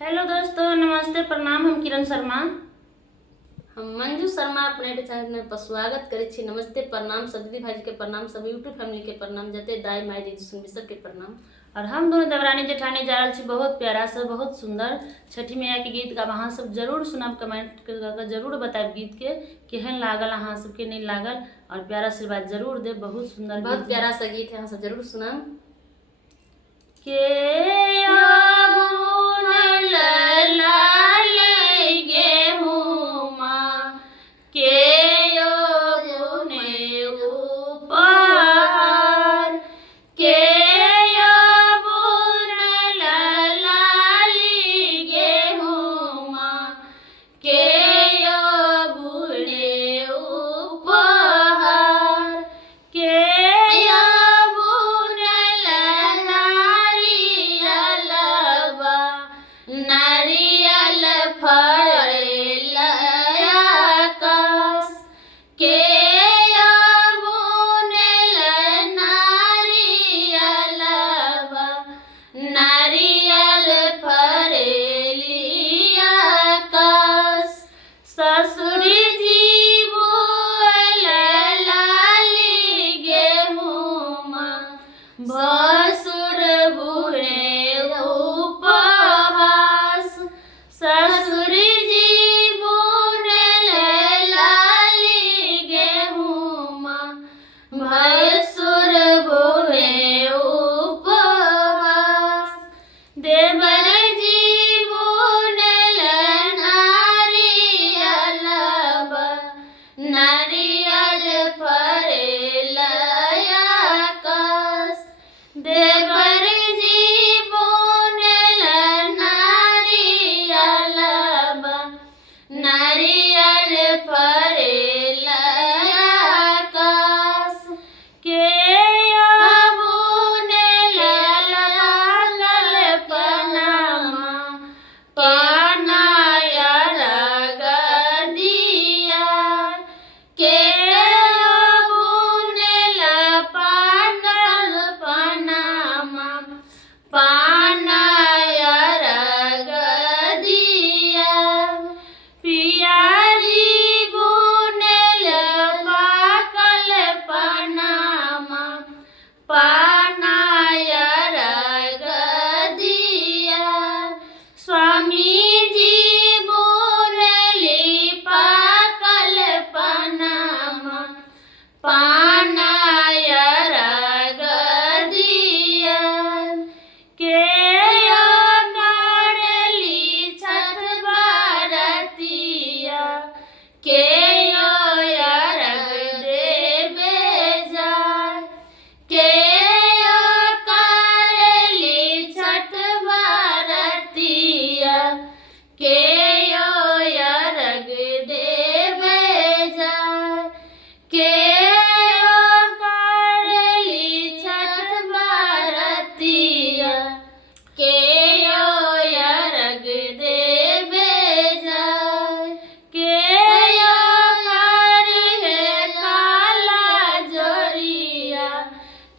Hello दोस्तों, नमस्ते, प्रणाम। हम किरण शर्मा। हम मंजू शर्मा अपने चैनल पर स्वागत करे छी। नमस्ते, प्रणाम, सब दीदी भाई के प्रणाम, सब यूट्यूब फैमिली के प्रणाम, जते दाई माई दीदी सुन सबके प्रणाम। और हम दोनों देवरानी जेठानी जा रहा छी बहुत प्यारा सा, बहुत सुंदर छठी मैया के गीत का अहाँ सब जरूर सुनब, कमेंट करके जरूर बताएब गीत के केहन लागल, अहाँ सबके नहीं लागल, और प्यारा आशीर्वाद जरूर दे। बहुत सुंदर, बहुत प्यारा सा गीत है, अहाँ सब जरूर सुनब। के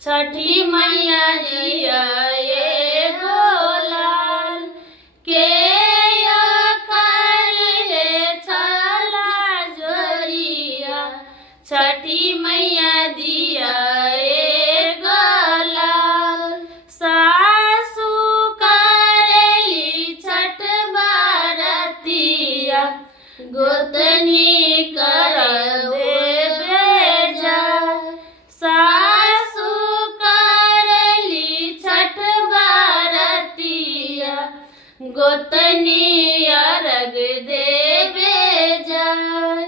छठी मैया दिया ये गोलाल के छला जोरिया। छठी मैया दिया ये गोलाल, सासू करेली छठ बारतिया, गोतनी कर गोतनी अर्घ देवे जाय।